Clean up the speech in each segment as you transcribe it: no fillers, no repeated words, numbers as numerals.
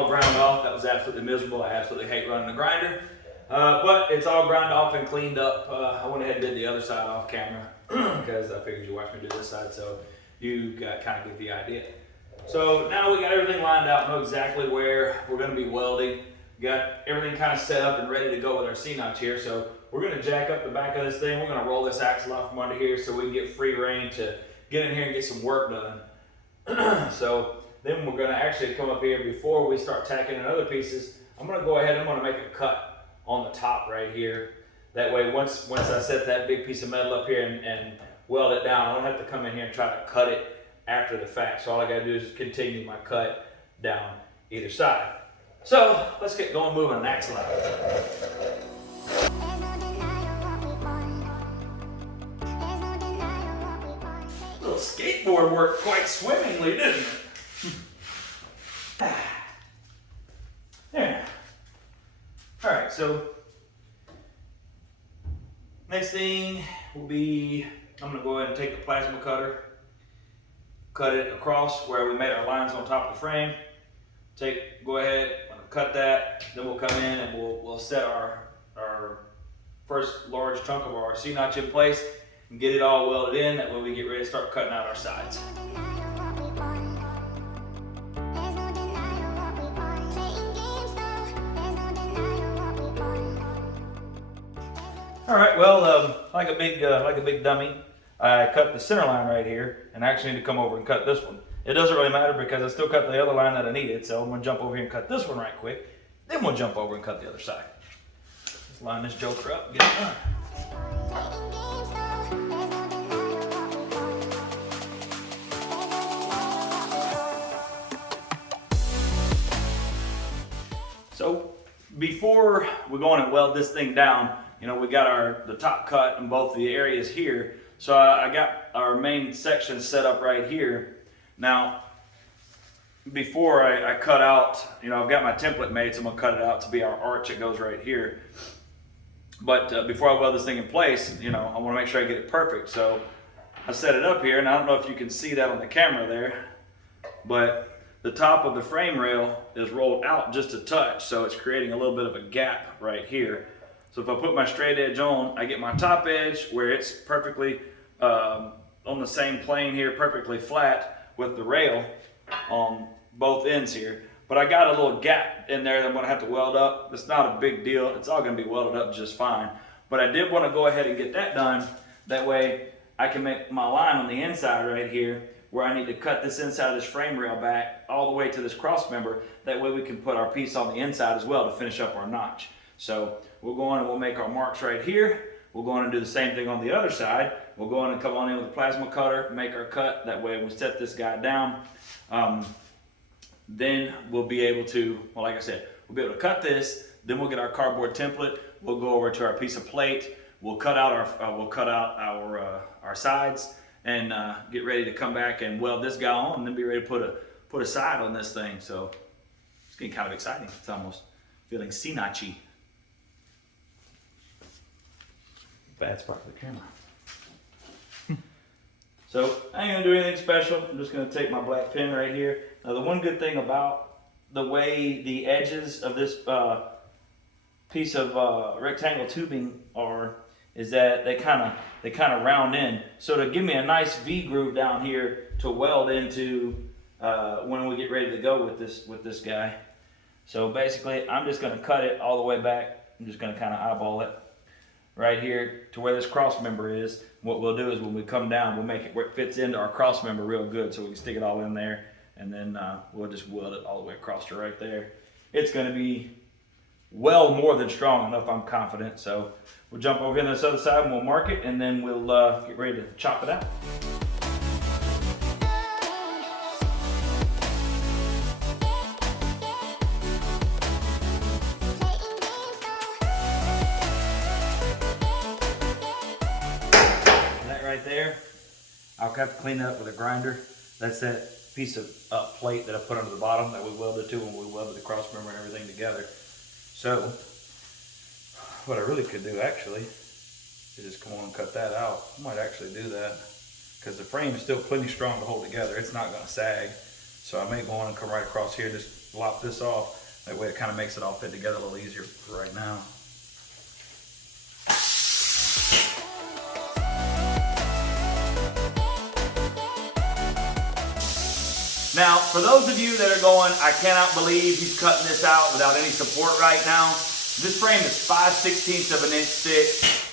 all ground off. That was absolutely miserable. I absolutely hate running a grinder. But it's all ground off and cleaned up. I went ahead and did the other side off camera because I figured you watch me do this side, so you kind of get the idea. So now we got everything lined out, know exactly where we're going to be welding. Got everything kind of set up and ready to go with our C-notch here. So we're going to jack up the back of this thing. We're going to roll this axle off from under here so we can get free reign to get in here and get some work done. So then we're going to actually come up here before we start tacking in other pieces. I'm going to go ahead and I'm going to make a cut on the top right here. That way once I set that big piece of metal up here and weld it down, I don't have to come in here and try to cut it after the fact. So all I got to do is continue my cut down either side. So let's get going moving an axle out. Little skateboard worked quite swimmingly, didn't it? There. All right, so next thing will be, I'm gonna go ahead and take the plasma cutter, cut it across where we made our lines on top of the frame. Go ahead, cut that, then we'll come in and we'll set our first large chunk of our C-notch in place and get it all welded in. That way we get ready to start cutting out our sides. All right, well, like a big dummy, I cut the center line right here, and I actually need to come over and cut this one. It doesn't really matter because I still cut the other line that I needed, so I'm gonna jump over here and cut this one right quick. Then we'll jump over and cut the other side. Let's line this joker up and get it done. So before we go on and weld this thing down, you know, we got the top cut in both the areas here. So I got our main section set up right here. Now, before I cut out, you know, I've got my template made, so I'm gonna cut it out to be our arch that goes right here. But before I weld this thing in place, you know, I wanna make sure I get it perfect. So I set it up here, and I don't know if you can see that on the camera there, but the top of the frame rail is rolled out just a touch, so it's creating a little bit of a gap right here. So if I put my straight edge on, I get my top edge where it's perfectly on the same plane here, perfectly flat with the rail on both ends here. But I got a little gap in there that I'm gonna have to weld up. It's not a big deal. It's all gonna be welded up just fine. But I did wanna go ahead and get that done. That way I can make my line on the inside right here where I need to cut this inside of this frame rail back all the way to this cross member. That way we can put our piece on the inside as well to finish up our notch. So we'll go on and we'll make our marks right here. We'll go on and do the same thing on the other side. We'll go on and come on in with the plasma cutter, make our cut. That way when we set this guy down, then we'll be able to, well, like I said, we'll be able to cut this. Then we'll get our cardboard template. We'll go over to our piece of plate. We'll cut out our sides and get ready to come back and weld this guy on, and then be ready to put a side on this thing. So it's getting kind of exciting. It's almost feeling C-notchy. Bad spot for the camera. So I ain't gonna do anything special. I'm just gonna take my black pen right here. Now the one good thing about the way the edges of this piece of rectangle tubing are is that they kind of round in. So to give me a nice V groove down here to weld into when we get ready to go with this guy. So basically I'm just gonna cut it all the way back. I'm just gonna kind of eyeball it right here to where this cross member is. What we'll do is when we come down, we'll make it where it fits into our cross member real good so we can stick it all in there, and then we'll just weld it all the way across to right there. It's gonna be well more than strong enough, I'm confident. So we'll jump over here on this other side and we'll mark it, and then we'll get ready to chop it out. Right there, I'll have to clean it up with a grinder. That's that piece of plate that I put under the bottom that we welded to when we welded the cross member and everything together. So what I really could do actually is just come on and cut that out. I might actually do that because the frame is still plenty strong to hold together. It's not going to sag. So I may go on and come right across here, just lop this off. That way it kind of makes it all fit together a little easier for right now. Now, for those of you that are going, I cannot believe he's cutting this out without any support right now. This frame is 5/16 of an inch thick,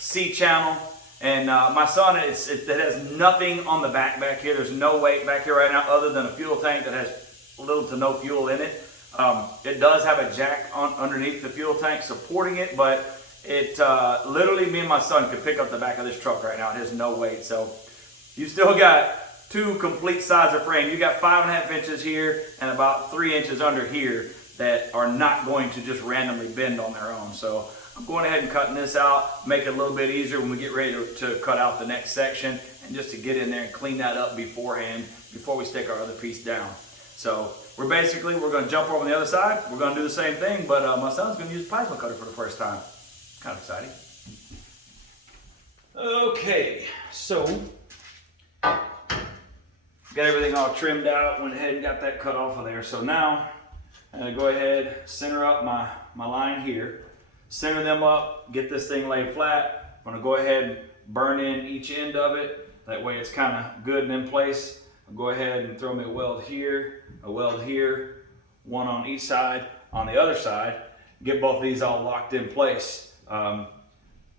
C-channel. And my son, it has nothing on the back here. There's no weight back here right now other than a fuel tank that has little to no fuel in it. It does have a jack underneath the fuel tank supporting it, but it literally, me and my son could pick up the back of this truck right now. It has no weight. So you still got two complete sides of frame. You got 5.5 inches here and about 3 inches under here that are not going to just randomly bend on their own. So I'm going ahead and cutting this out, make it a little bit easier when we get ready to cut out the next section, and just to get in there and clean that up beforehand before we stick our other piece down. So we're going to jump over on the other side. We're going to do the same thing, but my son's going to use a plasma cutter for the first time. Kind of exciting. Okay, so got everything all trimmed out, went ahead and got that cut off of there. So now I'm going to go ahead, center up my line here, center them up, get this thing laid flat. I'm going to go ahead and burn in each end of it. That way it's kind of good and in place. I'll go ahead and throw me a weld here, one on each side. On the other side, get both of these all locked in place.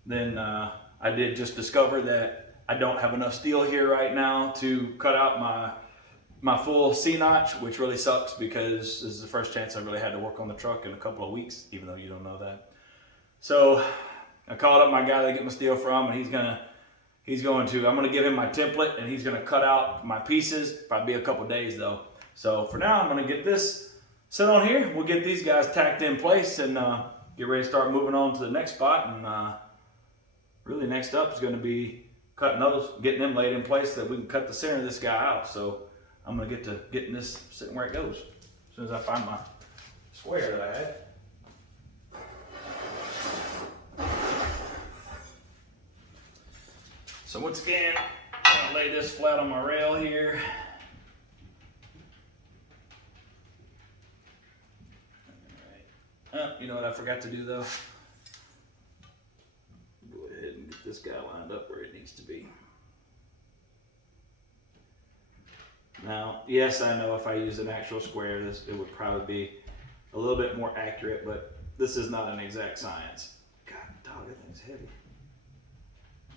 Then I did just discover that I don't have enough steel here right now to cut out my full C-notch, which really sucks because this is the first chance I really had to work on the truck in a couple of weeks, even though you don't know that. So I called up my guy that I get my steel from, and I'm gonna give him my template, and he's gonna cut out my pieces. Probably be a couple days though. So for now, I'm gonna get this set on here. We'll get these guys tacked in place and get ready to start moving on to the next spot. And really next up is gonna be getting them laid in place so that we can cut the center of this guy out. So I'm gonna get to getting this sitting where it goes as soon as I find my square that I had. So once again, I'm gonna lay this flat on my rail here. All right. You know what I forgot to do though? Go ahead and get this guy lined up where it needs to be. Now, yes, I know if I use an actual square, it would probably be a little bit more accurate, but this is not an exact science. God, dog, that thing's heavy.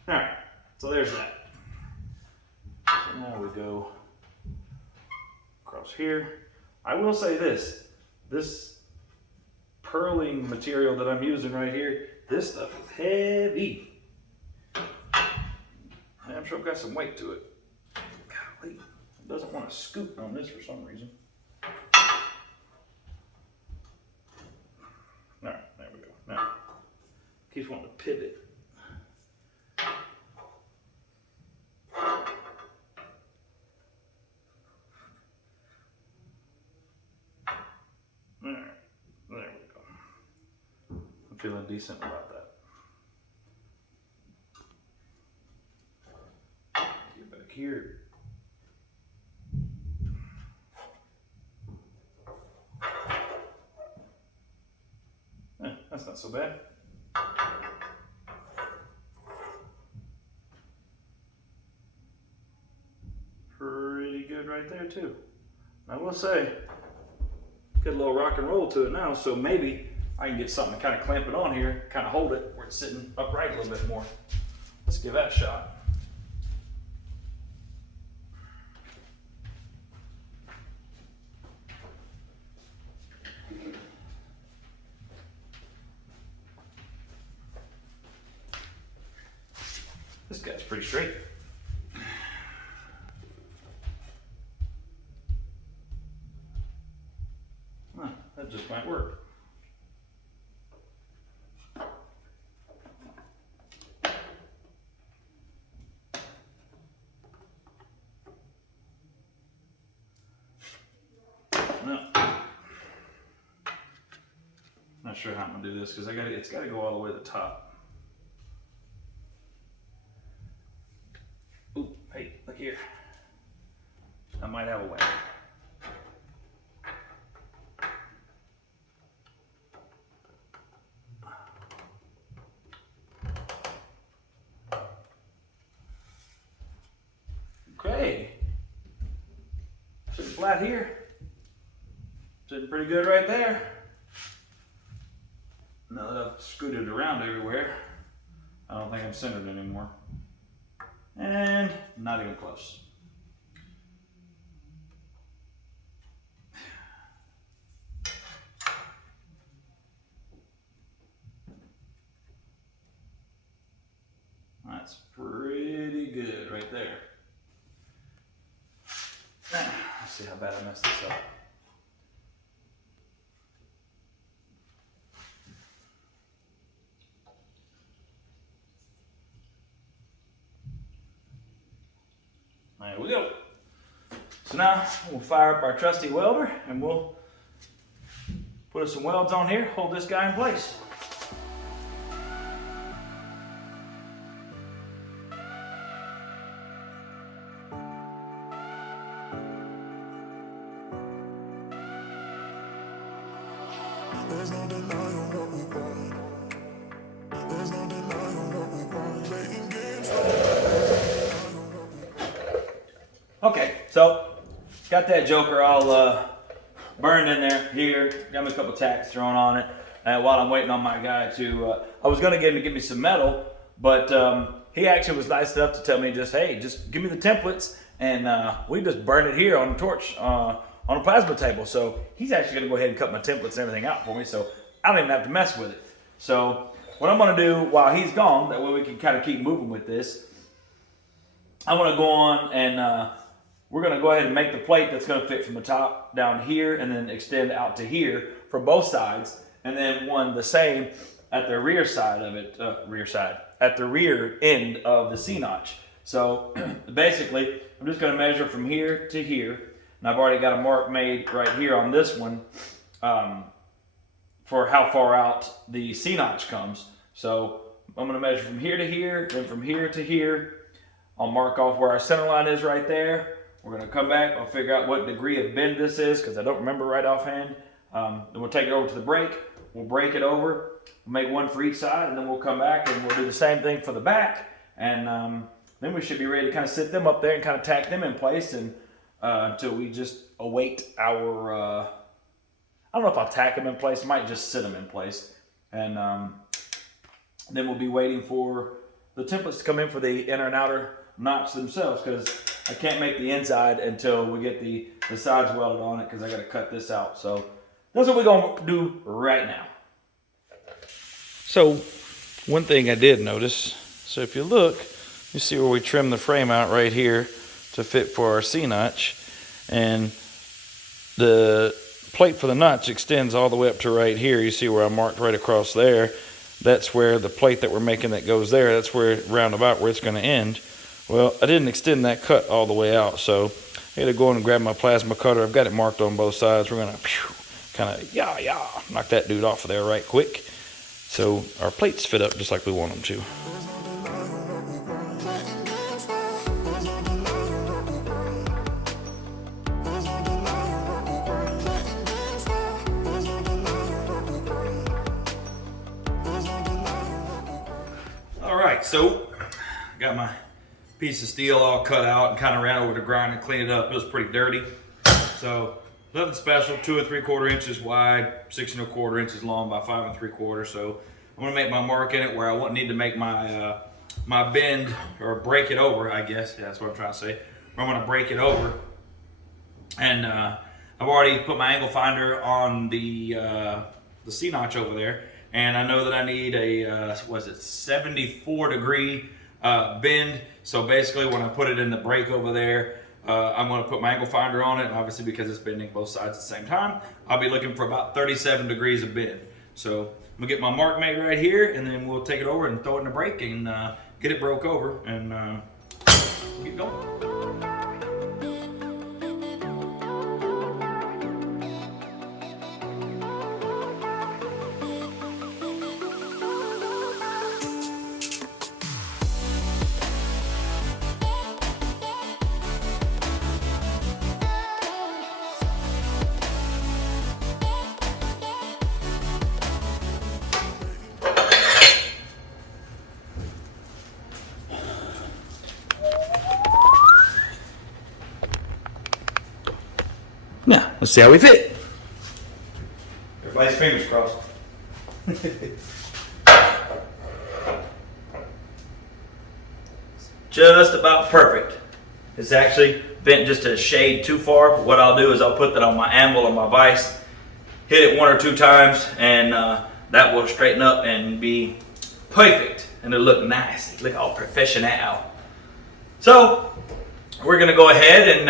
All right, so there's that. So now we go across here. I will say this purling material that I'm using right here, this stuff is heavy. I'm sure I've got some weight to it. Golly. Doesn't want to scoop on this for some reason. All right, there we go. Now, keeps wanting to pivot. All right, there we go. I'm feeling decent about that. Get back here. That's not so bad. Pretty good right there too. I will say, get a little rock and roll to it now, so maybe I can get something to kind of clamp it on here, kind of hold it where it's sitting upright a little bit more. Let's give that a shot. This guy's pretty straight. Huh, that just might work. No. Not sure how I'm gonna do this because it's gotta go all the way to the top. Ooh, hey, look here. I might have a way. flat here. Sitting pretty good right there. Now that I've scooted around everywhere, I don't think I'm centered anymore. And not even close. That's pretty good right there. Let's see how bad I messed this up. There we go. So now we'll fire up our trusty welder and we'll put some welds on here, hold this guy in place. There's no denying what we want. There's no denying what we want. Playing games. Okay, so got that joker all burned in there here. Got me a couple tacks thrown on it. And while I'm waiting on my guy to, I was gonna get him to give me some metal, but he actually was nice enough to tell me just, hey, just give me the templates and we just burn it here on the torch, on a plasma table. So he's actually gonna go ahead and cut my templates and everything out for me, so I don't even have to mess with it. So what I'm gonna do while he's gone, that way we can kind of keep moving with this, I'm gonna go on and we're gonna go ahead and make the plate that's gonna fit from the top down here and then extend out to here for both sides, and then one the same at the rear side of it, at the rear end of the C-notch. So basically, I'm just gonna measure from here to here, and I've already got a mark made right here on this one for how far out the C-notch comes. So I'm gonna measure from here to here, then from here to here. I'll mark off where our center line is right there. We're gonna come back, I'll figure out what degree of bend this is, because I don't remember right offhand. Then we'll take it over to the brake, we'll break it over, we'll make one for each side, and then we'll come back and we'll do the same thing for the back. And then we should be ready to kind of sit them up there and kind of tack them in place and until we just await our, I don't know if I'll tack them in place, I might just sit them in place. And then we'll be waiting for the templates to come in for the inner and outer notch themselves, because I can't make the inside until we get the sides welded on it, because I got to cut this out. So that's what we're going to do right now. So one thing I did notice, so if you look, you see where we trim the frame out right here to fit for our C-notch, and the plate for the notch extends all the way up to right here. You see where I marked right across there. That's where the plate that we're making that goes there, that's where roundabout where it's going to end. Well, I didn't extend that cut all the way out, so I had to go in and grab my plasma cutter. I've got it marked on both sides. We're going to kind of knock that dude off of there right quick, so our plates fit up just like we want them to. All right, so I got my piece of steel all cut out and kind of ran over the grind and cleaned it up. It was pretty dirty. So nothing special, 2 3/4 inches wide, 6 1/4 inches long by 5 3/4. So I'm gonna make my mark in it where I won't need to make my my bend or break it over, I guess. Yeah, that's what I'm trying to say. I'm gonna break it over. And I've already put my angle finder on the C-notch over there. And I know that I need a, 74 degree bend. So basically when I put it in the brake over there, I'm gonna put my angle finder on it. And obviously because it's bending both sides at the same time, I'll be looking for about 37 degrees of bend. So I'm gonna get my mark made right here, and then we'll take it over and throw it in the brake and get it broke over and get going. let's see how we fit. Everybody's fingers crossed. Just about perfect. It's actually bent just a shade too far, but what I'll do is I'll put that on my anvil or my vise, hit it 1 or 2 times, and that will straighten up and be perfect, and it'll look nice. Look all professional. So we're gonna go ahead and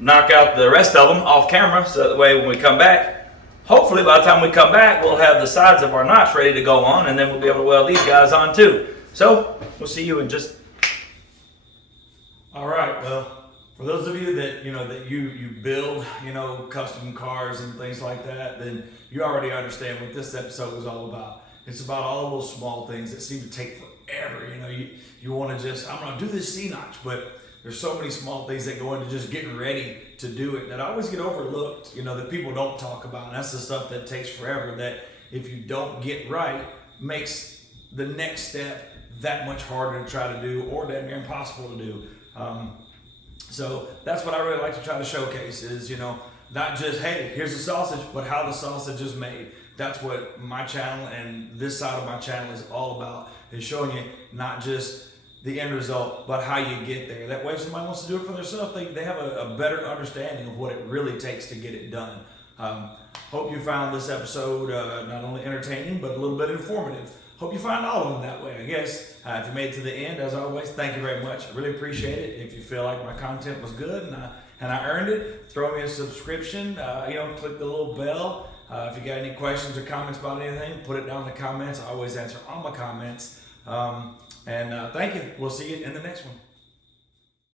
knock out the rest of them off camera, so that way when we come back, hopefully by the time we come back, we'll have the sides of our notch ready to go on, and then we'll be able to weld these guys on too. So we'll see you in just. All right. Well, for those of you that you build custom cars and things like that, then you already understand what this episode was all about. It's about all those small things that seem to take forever. You want to just, I'm gonna do this C-notch, but there's so many small things that go into just getting ready to do it that always get overlooked. That people don't talk about, and that's the stuff that takes forever. That if you don't get right, makes the next step that much harder to try to do, or damn near impossible to do. So that's what I really like to try to showcase is, not just, hey, here's the sausage, but how the sausage is made. That's what my channel and this side of my channel is all about, is showing you not just the end result, but how you get there. That way if somebody wants to do it for themselves, they have a better understanding of what it really takes to get it done. Hope you found this episode not only entertaining, but a little bit informative. Hope you find all of them that way, I guess. If you made it to the end, as always, thank you very much. I really appreciate it. If you feel like my content was good and I earned it, throw me a subscription. Click the little bell. If you got any questions or comments about anything, put it down in the comments. I always answer all my comments. Thank you. We'll see you in the next one.